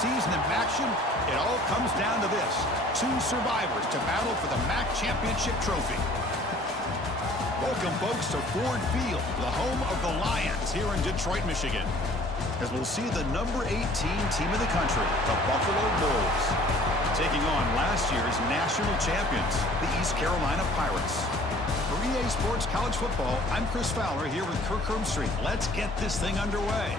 season in action, it all comes down to this. Two survivors to battle for the MAC championship trophy. Welcome, folks, to Ford Field, the home of the Lions here in Detroit, Michigan, as we'll see the number 18 team in the country, the Buffalo Bulls, taking on last year's national champions, the East Carolina Pirates. For EA Sports College Football, I'm Chris Fowler here with Kirk Street. Let's get this thing underway.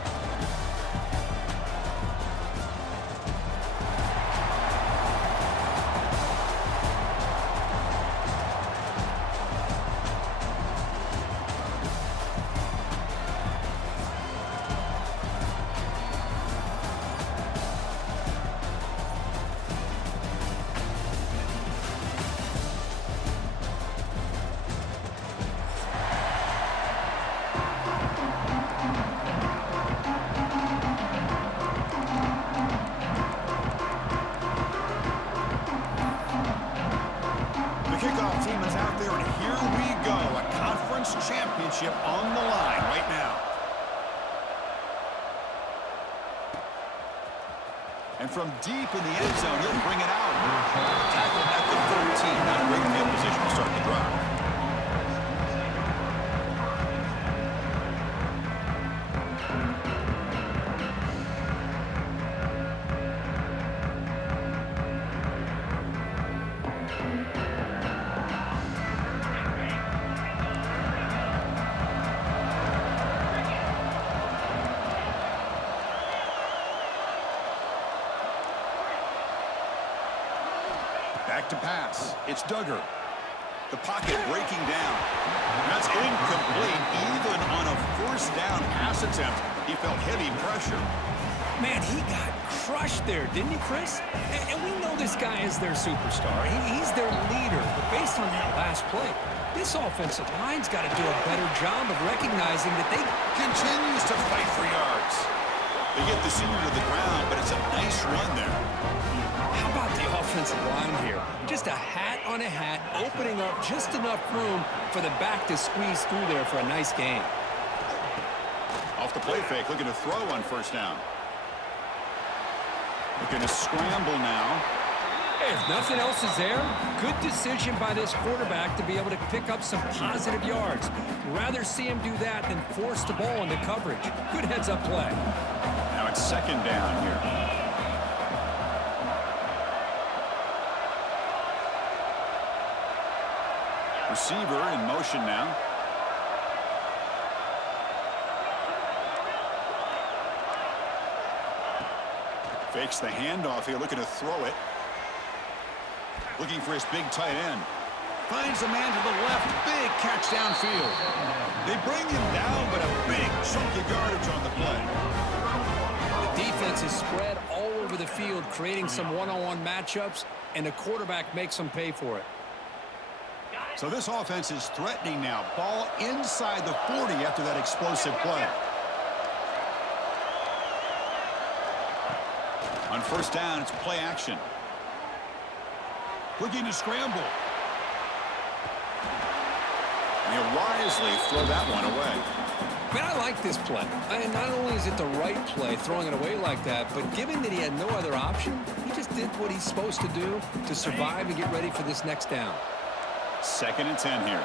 Kickoff team is out there, and here we go. A conference championship on the line right now. And from deep in the end zone, he'll bring it out. Tackled at the 13. Not a great field position to start the drive. Back to pass. It's Duggar. The pocket breaking down. That's incomplete. Even on a first down pass attempt, he felt heavy pressure. Man, he got crushed there, didn't he, Chris? And we know this guy is their superstar. He's their leader. But based on that last play, this offensive line's got to do a better job of recognizing that they continues to fight for yards. They get the senior to the ground, but it's a nice run there. How about the offensive line here? Just a hat on a hat, opening up just enough room for the back to squeeze through there for a nice gain. Off the play fake, looking to throw on first down. Looking to scramble now. Hey, if nothing else is there, good decision by this quarterback to be able to pick up some positive yards. Rather see him do that than force the ball into coverage. Good heads-up play. Now it's second down here. Receiver in motion now. Fakes the handoff here, looking to throw it. Looking for his big tight end. Finds a man to the left. Big catch downfield. They bring him down, but a big chunk of yardage on the play. The defense is spread all over the field, creating some one-on-one matchups, and the quarterback makes them pay for it. So this offense is threatening now. Ball inside the 40 after that explosive play. On first down, it's play action. Looking to scramble. And he'll wisely throw that one away. Man, I like this play. Not only is it the right play, throwing it away like that, but given that he had no other option, he just did what he's supposed to do to survive and get ready for this next down. Second and 10 here.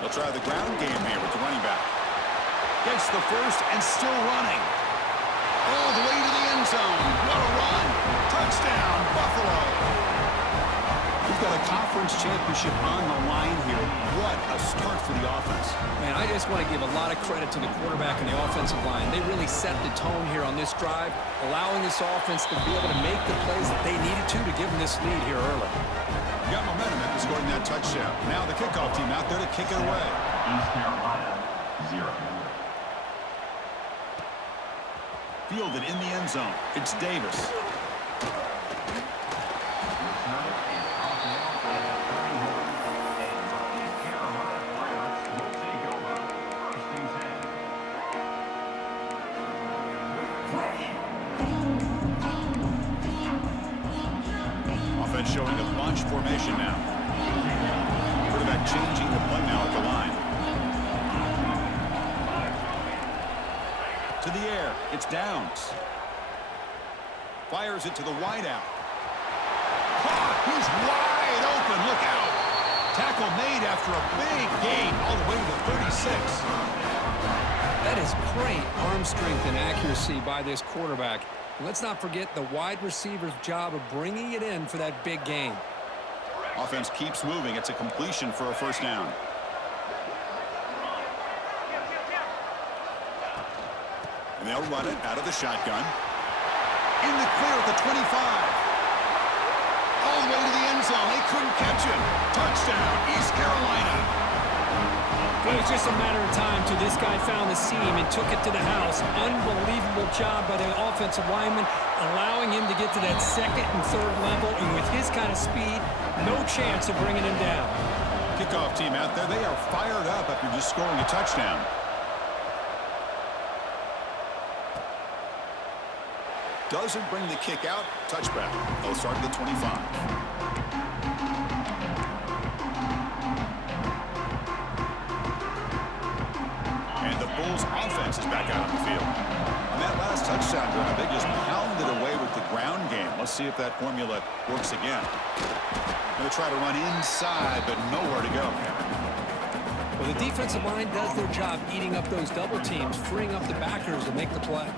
They'll try the ground game here with the running back. Gets the first and still running. All the way to the end zone. What a run. Touchdown, Buffalo. We've got a conference championship on the line here. What a start for the offense. Man, I just want to give a lot of credit to the quarterback and the offensive line. They really set the tone here on this drive, allowing this offense to be able to make the plays that they needed to give them this lead here early. Got momentum after scoring that touchdown. Now the kickoff team out there to kick it away. East Carolina, 0. Fielded in the end zone. It's Davis. Offense showing a bunch formation now. Quarterback changing the play now at the line. To to the air. It's Downs. Fires it to the wideout. He's wide open. Look out. Tackle made after a big gain all the way to the 36. That is great arm strength and accuracy by this quarterback. And let's not forget the wide receiver's job of bringing it in for that big gain. Offense keeps moving. It's a completion for a first down. And they'll run it out of the shotgun. In the clear at the 25. All the way to the end zone. They couldn't catch him. Touchdown, East Carolina. It was just a matter of time till this guy found the seam and took it to the house. Unbelievable job by the offensive lineman, allowing him to get to that second and third level. And with his kind of speed, no chance of bringing him down. Kickoff team out there. They are fired up after just scoring a touchdown. Doesn't bring the kick out. Touchback. They'll start at the 25. And the Bulls offense is back out on the field. On that last touchdown drive, they just pounded away with the ground game. Let's see if that formula works again. Going to try to run inside, but nowhere to go. Well, the defensive line does their job eating up those double teams, freeing up the backers to make the play.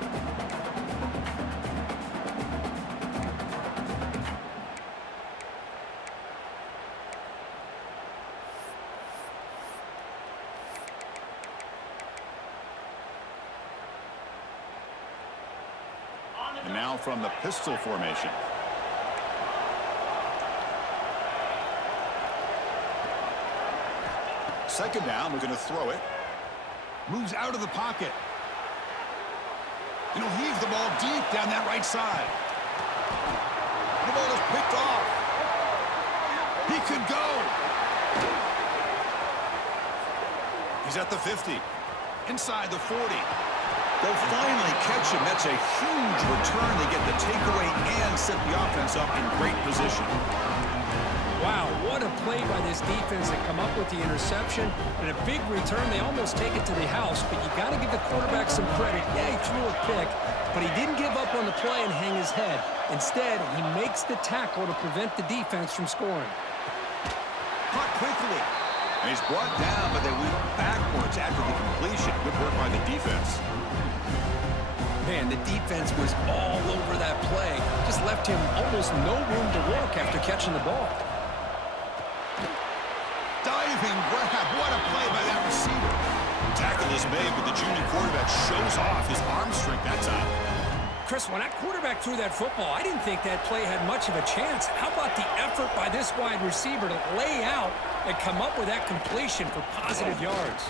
And now from the pistol formation. Second down, we're going to throw it. Moves out of the pocket. And he'll heave the ball deep down that right side. The ball is picked off. He could go. He's at the 50. Inside the 40. They'll finally catch him. That's a huge return. They get the takeaway and set the offense up in great position. Wow, what a play by this defense to come up with the interception and a big return. They almost take it to the house, but you got to give the quarterback some credit. Yeah, he threw a pick, but he didn't give up on the play and hang his head. Instead, he makes the tackle to prevent the defense from scoring. Caught quickly. And he's brought down, but they went backwards after the completion. Good work by the defense. Man, the defense was all over that play. Just left him almost no room to work after catching the ball. Diving grab. What a play by that receiver. Tackle is made, but the junior quarterback shows off his arm strength that time. Chris, when that quarterback threw that football, I didn't think that play had much of a chance. How about the effort by this wide receiver to lay out and come up with that completion for positive yards?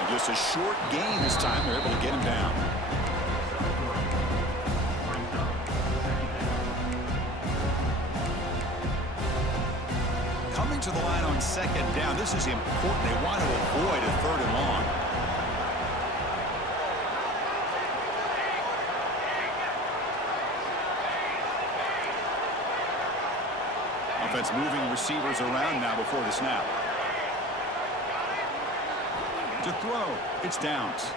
And just a short gain this time. They're able to get him down. Coming to the line on second down. This is important. They want to avoid a third and long. Offense moving receivers around now before the snap. To throw, it's Downs.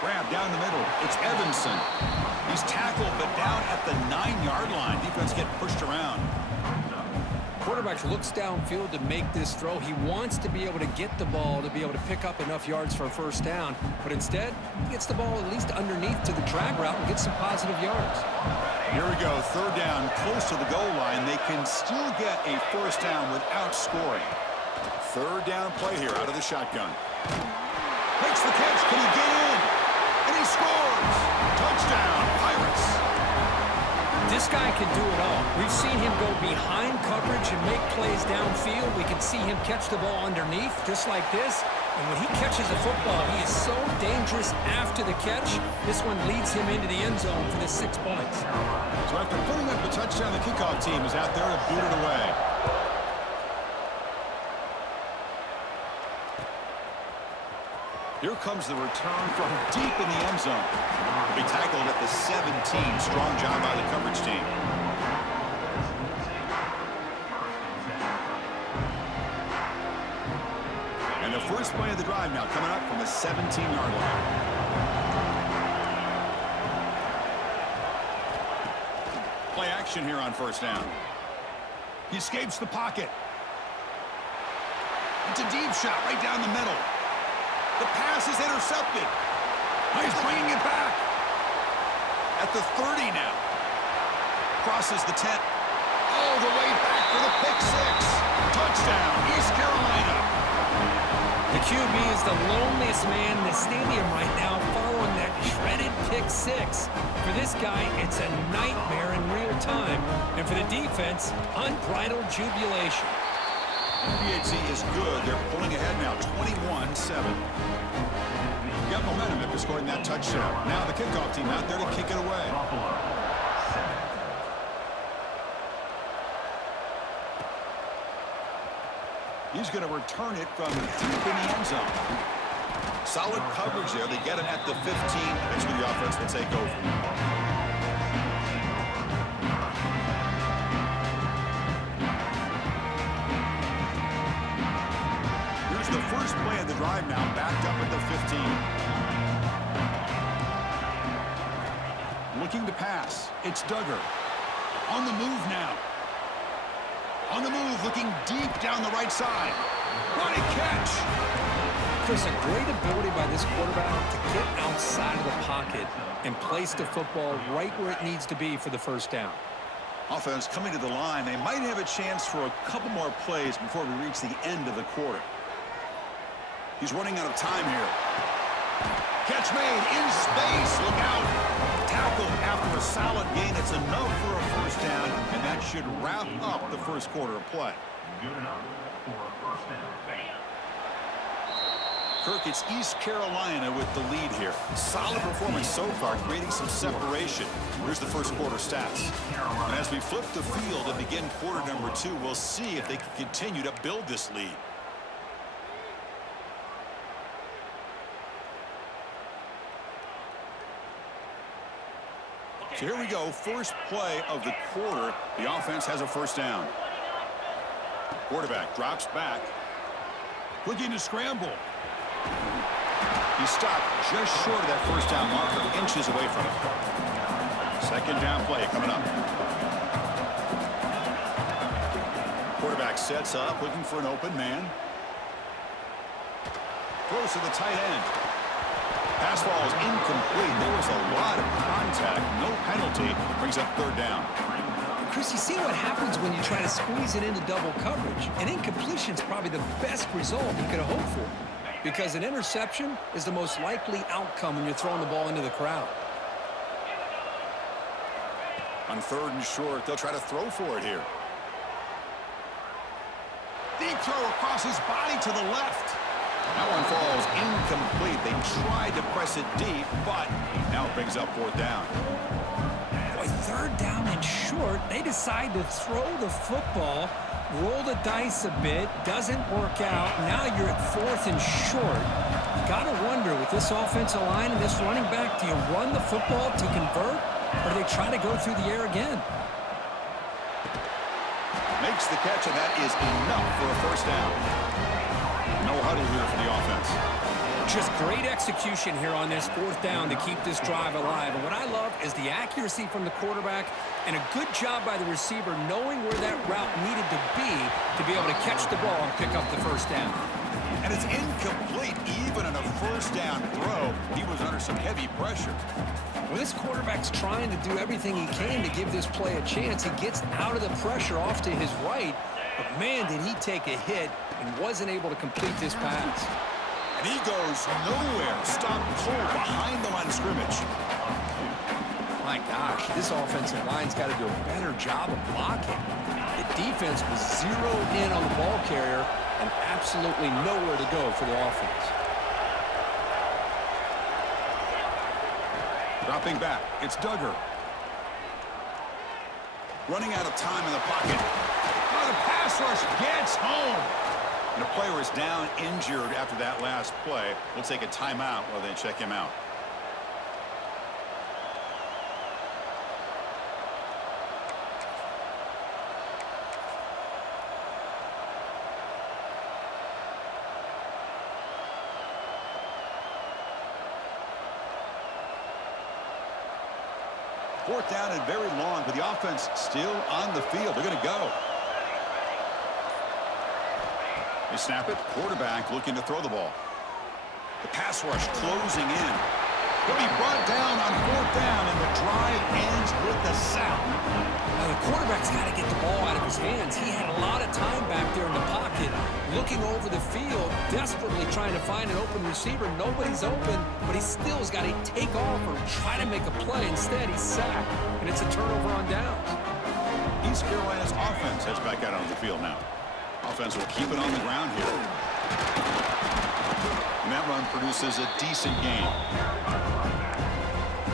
Grab down the middle, it's Evanson. He's tackled, but down at the 9-yard line. Defense getting pushed around. Quarterback looks downfield to make this throw. He wants to be able to get the ball to be able to pick up enough yards for a first down, but instead, he gets the ball at least underneath to the drag route and gets some positive yards. Here we go, third down, close to the goal line. They can still get a first down without scoring. Third down play here out of the shotgun. Makes the catch, can he get in? And he scores! Touchdown, Pirates! This guy can do it all. We've seen him go behind coverage and make plays downfield. We can see him catch the ball underneath, just like this. And when he catches a football, he is so dangerous after the catch. This one leads him into the end zone for the 6 points. So after putting up the touchdown, the kickoff team is out there to boot it away. Here comes the return from deep in the end zone. He'll be tackled at the 17. Strong job by the coverage team. And the first play of the drive now coming up from the 17-yard line. Play action here on first down. He escapes the pocket. It's a deep shot right down the middle. The pass is intercepted. He's bringing it back. At the 30 now. Crosses the 10. All the way back for the pick six. Touchdown, East Carolina. The QB is the loneliest man in the stadium right now following that shredded pick six. For this guy, it's a nightmare in real time. And for the defense, unbridled jubilation. PHC is good. They're pulling ahead now, 21-7. Got momentum after scoring that touchdown. Now the kickoff team out there to kick it away. He's going to return it from deep in the end zone. Solid coverage there. They get him at the 15. That's where the offense will take over. Here's the first play of the drive now, backed up at the 15. Looking to pass. It's Duggar. On the move now. On the move, looking deep down the right side. What a catch! Chris, a great ability by this quarterback to get outside of the pocket and place the football right where it needs to be for the first down. Offense coming to the line. They might have a chance for a couple more plays before we reach the end of the quarter. He's running out of time here. Catch made in space. Look out. Tackle after a solid gain. It's enough for a first down, and that should wrap up the first quarter of play. Good enough for a first down. Kirk, it's East Carolina with the lead here. Solid performance so far, creating some separation. Here's the first quarter stats. And as we flip the field and begin quarter number 2, we'll see if they can continue to build this lead. So here we go, first play of the quarter. The offense has a first down. Quarterback drops back. Looking to scramble. He stopped just short of that first down marker, inches away from it. Second down play coming up. Quarterback sets up, looking for an open man. Throws to the tight end. Pass ball is incomplete. There was a lot of contact. No penalty. Brings up third down. Chris, you see what happens when you try to squeeze it into double coverage. An incompletion is probably the best result you could have hoped for, because an interception is the most likely outcome when you're throwing the ball into the crowd. On third and short, they'll try to throw for it here. Deep throw across his body to the left. That one falls incomplete. They tried to press it deep, but now it brings up fourth down. Boy, third down and short, they decide to throw the football, roll the dice a bit, doesn't work out. Now you're at fourth and short. You got to wonder, with this offensive line and this running back, do you run the football to convert, or do they try to go through the air again? Makes the catch, and that is enough for a first down. No huddle here for the offense. Just great execution here on this fourth down to keep this drive alive. And what I love is the accuracy from the quarterback and a good job by the receiver knowing where that route needed to be able to catch the ball and pick up the first down. And it's incomplete even in a first down throw. He was under some heavy pressure. Well, this quarterback's trying to do everything he can to give this play a chance. He gets out of the pressure off to his right, but man, did he take a hit and wasn't able to complete this pass. And he goes nowhere. Stopped cold behind the line of scrimmage. My gosh, this offensive line's got to do a better job of blocking. The defense was zeroed in on the ball carrier and absolutely nowhere to go for the offense. Dropping back, it's Duggar. Running out of time in the pocket. Oh, the pass rush gets home. And a player is down injured after that last play. We'll take a timeout while they check him out. Fourth down and very long, but the offense still on the field. They're going to go. They snap it. Quarterback looking to throw the ball. The pass rush closing in. He'll be brought down on fourth down, and the drive ends with the sack. Now, the quarterback's got to get the ball out of his hands. He had a lot of time back there in the pocket, looking over the field, desperately trying to find an open receiver. Nobody's open, but he still has got to take off or try to make a play. Instead, he's sacked, and it's a turnover on downs. East Carolina's offense heads back out onto the field now. Offense will keep it on the ground here. And that run produces a decent gain.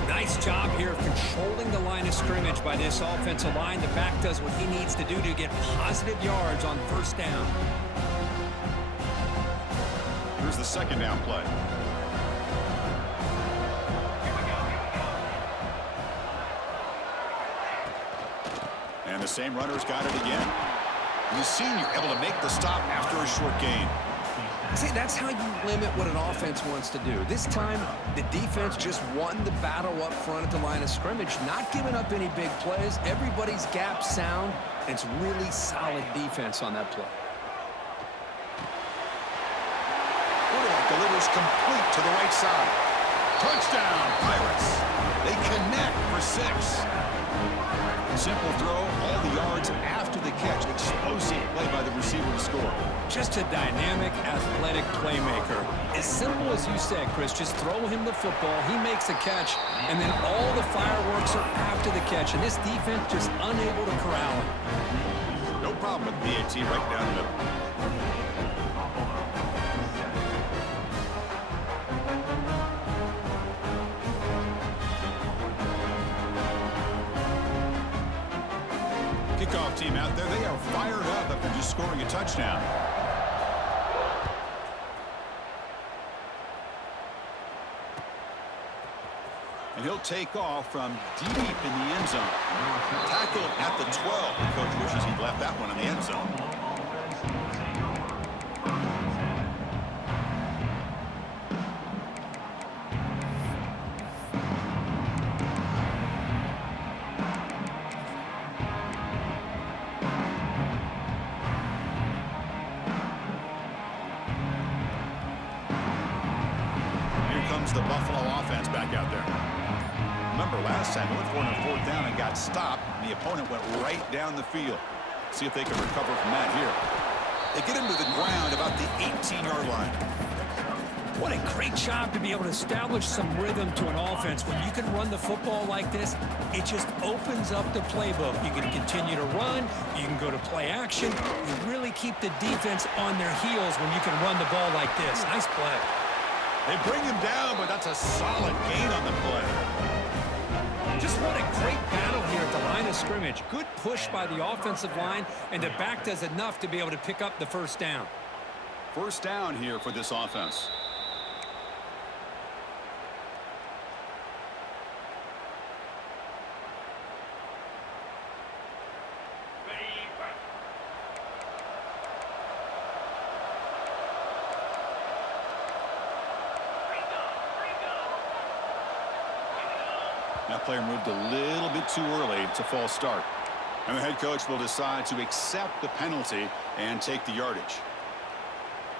Nice job here of controlling the line of scrimmage by this offensive line. The back does what he needs to do to get positive yards on first down. Here's the second down play. And the same runner's got it again. And the senior able to make the stop after a short gain. See, that's how you limit what an offense wants to do. This time, the defense just won the battle up front at the line of scrimmage, not giving up any big plays. Everybody's gap sound, and it's really solid defense on that play. Quarterback delivers complete to the right side. Touchdown, Pirates. They connect for 6. Simple throw, all the yards after the catch. Explosive play by the receiver to score. Just a dynamic, athletic playmaker. As simple as you said, Chris, just throw him the football, he makes a catch, and then all the fireworks are after the catch, and this defense just unable to corral him. No problem with BAT right down the middle. Kickoff team out there, they are fired up after just scoring a touchdown. And he'll take off from deep in the end zone. Tackled at the 12. The coach wishes he'd left that one in the end zone. The Buffalo offense back out there. Remember last time, they went for it on fourth down and got stopped, and the opponent went right down the field. See if they can recover from that here. They get him to the ground about the 18-yard line. What a great job to be able to establish some rhythm to an offense. When you can run the football like this, it just opens up the playbook. You can continue to run. You can go to play action. You really keep the defense on their heels when you can run the ball like this. Nice play. They bring him down, but that's a solid gain on the play. Just what a great battle here at the line of scrimmage. Good push by the offensive line, and the back does enough to be able to pick up the first down. First down here for this offense. That player moved a little bit too early. It's a false start. And the head coach will decide to accept the penalty and take the yardage.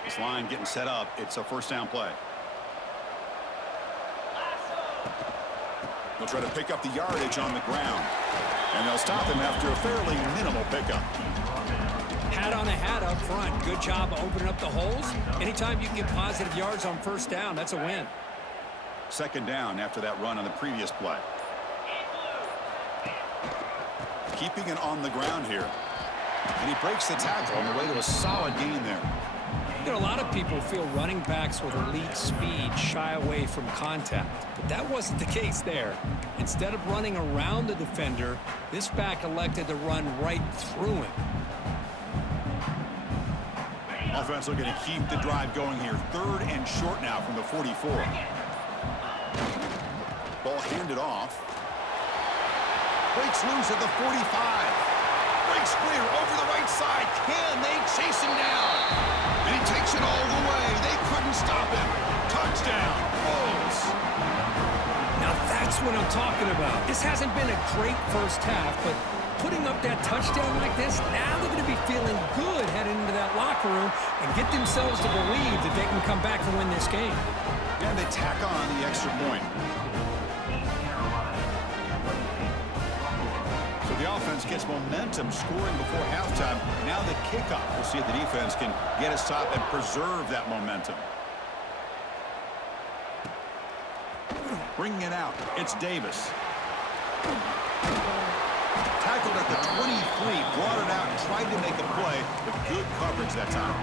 This line getting set up. It's a first down play. They'll try to pick up the yardage on the ground. And they'll stop him after a fairly minimal pickup. Hat on a hat up front. Good job of opening up the holes. Anytime you can get positive yards on first down, that's a win. Second down after that run on the previous play. Keeping it on the ground here. And he breaks the tackle on the way to a solid gain there. You know, a lot of people feel running backs with elite speed shy away from contact, but that wasn't the case there. Instead of running around the defender, this back elected to run right through him. Offense looking to keep the drive going here. Third and short now from the 44. Ball handed off. Breaks loose at the 45. Breaks clear over the right side. Can they chase him down? And he takes it all the way. They couldn't stop him. Touchdown, Bulls. Now that's Just what I'm talking about. This hasn't been a great first half, but putting up that touchdown like this, now they're going to be feeling good heading into that locker room and get themselves to believe that they can come back and win this game. And they tack on the extra point. So the offense gets momentum scoring before halftime. Now the kickoff. We'll see if the defense can get a stop and preserve that momentum. Bringing it out. It's Davis. Tackled at the 23, brought it out, and tried to make a play, but good coverage that time.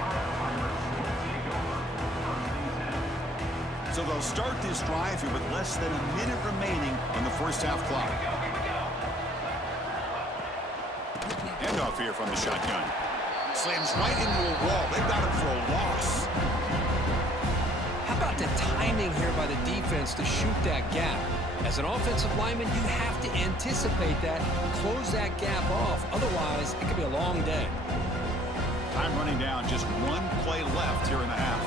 So they'll start this drive here with less than a minute remaining on the first half clock. Handoff here from the shotgun. Slams right into a wall. They've got him for a loss. How about the timing here by the defense to shoot that gap? As an offensive lineman, you have to anticipate that, close that gap off. Otherwise, it could be a long day. Time running down, just one play left here in the half.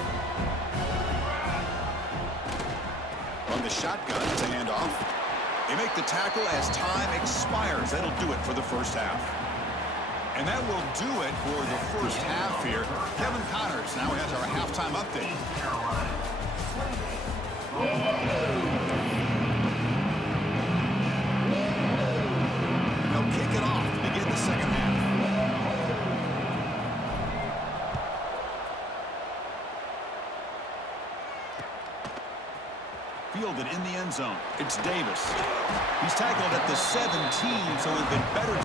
On the shotgun, it's a handoff. They make the tackle as time expires. That'll do it for the first half. And that will do it for the first half here. Kevin Connors now has our halftime update. They'll kick it off to begin the second half. Fielded in the end zone. It's Davis. He's tackled at the 17, so it would have been better